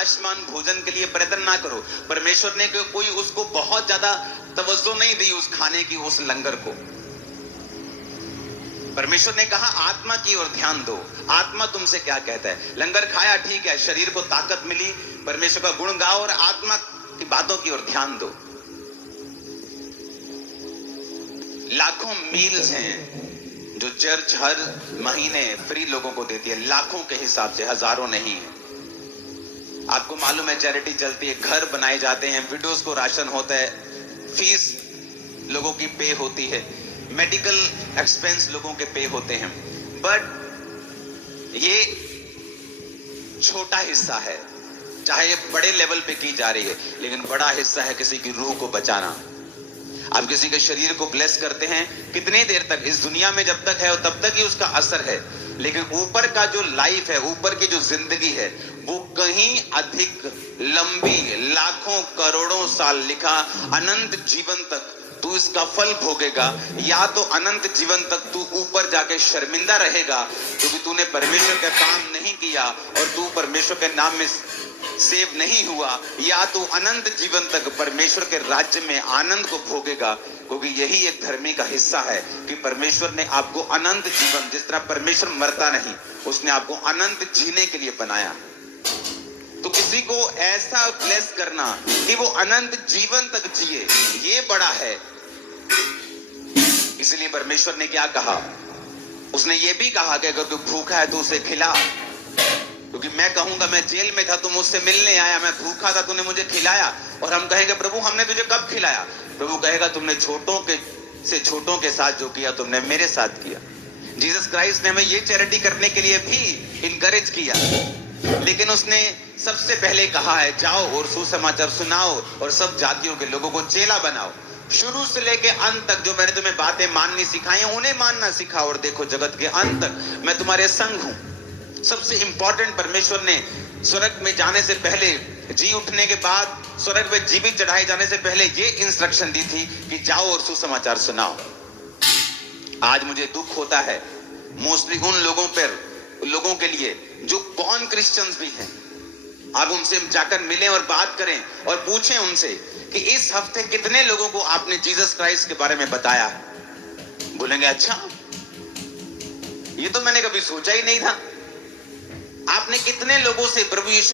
विलासमान भोजन के लिए प्रयत्न ना करो। परमेश्वर ने कोई उसको बहुत ज्यादा तवज्जो नहीं दी उस खाने की, उस लंगर को। परमेश्वर ने कहा आत्मा की ओर ध्यान दो, आत्मा तुमसे क्या कहता है। लंगर खाया, ठीक है, शरीर को ताकत मिली, परमेश्वर का गुण गाओ और आत्मा की बातों की ओर ध्यान दो। लाखों मील्स हैं जो चर्च हर महीने फ्री लोगों को देती है, लाखों के हिसाब से, हजारों नहीं है। आपको मालूम है चैरिटी चलती है, घर बनाए जाते हैं, विडोज को राशन होता है, फीस लोगों की पे होती है, मेडिकल एक्सपेंस लोगों के पे होते हैं। बट ये छोटा हिस्सा है, चाहे ये बड़े लेवल पे की जा रही है, लेकिन बड़ा हिस्सा है किसी की रूह को बचाना। आप किसी के शरीर को ब्लेस करते हैं, कितनी देर तक, इस दुनिया में जब तक है तब तक ही उसका असर है, लेकिन ऊपर का जो लाइफ है, ऊपर की जो जिंदगी है, वो कहीं अधिक लंबी, लाखों करोड़ों साल लिखा, अनंत जीवन तक तू इसका फल भोगेगा, या तो अनंत जीवन तक तू ऊपर जाके शर्मिंदा रहेगा क्योंकि तूने परमेश्वर का काम नहीं किया और तू परमेश्वर के नाम में सेव नहीं हुआ, या तू अनंत जीवन तक परमेश्वर के राज्य में आनंद को भोगेगा। क्योंकि यही एक धर्मी का हिस्सा है कि परमेश्वर ने आपको अनंत जीवन, जिस तरह परमेश्वर मरता नहीं, उसने आपको अनंत जीने के लिए बनाया। तो किसी को ऐसा ब्लेस करना कि वो अनंत जीवन तक जिए, ये बड़ा है। इसलिए परमेश्वर ने क्या कहा, उसने ये भी कहा कि अगर तू भूखा है तो उसे खिला। क्योंकि मैं कहूंगा मैं जेल में था, तू मुझसे मिलने आया, मैं भूखा था, तूने मुझे खिलाया। और हम कहेंगे प्रभु हमने तुझे कब खिलाया? प्रभु कहेगा तुमने छोटों के साथ जो किया तुमने मेरे साथ किया। जीसस क्राइस्ट ने हमें ये चैरिटी करने के लिए भी इनकरेज किया, लेकिन उसने सबसे पहले कहा है जाओ और सुसमाचार सुनाओ और सब जातियों के लोगों को चेला बनाओ। शुरू से लेके अंत तक जो मैंने तुम्हें बातें माननी सिखाई हैं, उन्हें मानना सिखाओ, और देखो जगत के अंत तक मैं तुम्हारे संग हूं। सबसे इंपॉर्टेंट, परमेश्वर ने स्वर्ग में जाने से पहले, जी उठने के बाद, स्वर्ग में जीवित चढ़ाए जाने से पहले ये इंस्ट्रक्शन दी थी कि जाओ और सुसमाचार सुनाओ। आज मुझे दुख होता है मोस्टली उन लोगों के लिए जो बॉर्न क्रिश्चियंस भी हैं। आप उनसे जाकर मिलें और बात करें और पूछें उनसे कि इस हफ्ते कितने लोगों को आपने जीसस क्राइस्ट के बारे में बताया है। बोलेंगे अच्छा, ये तो मैंने कभी सोचा ही नहीं था। आपने कितने लोगों से प्रभु यीशु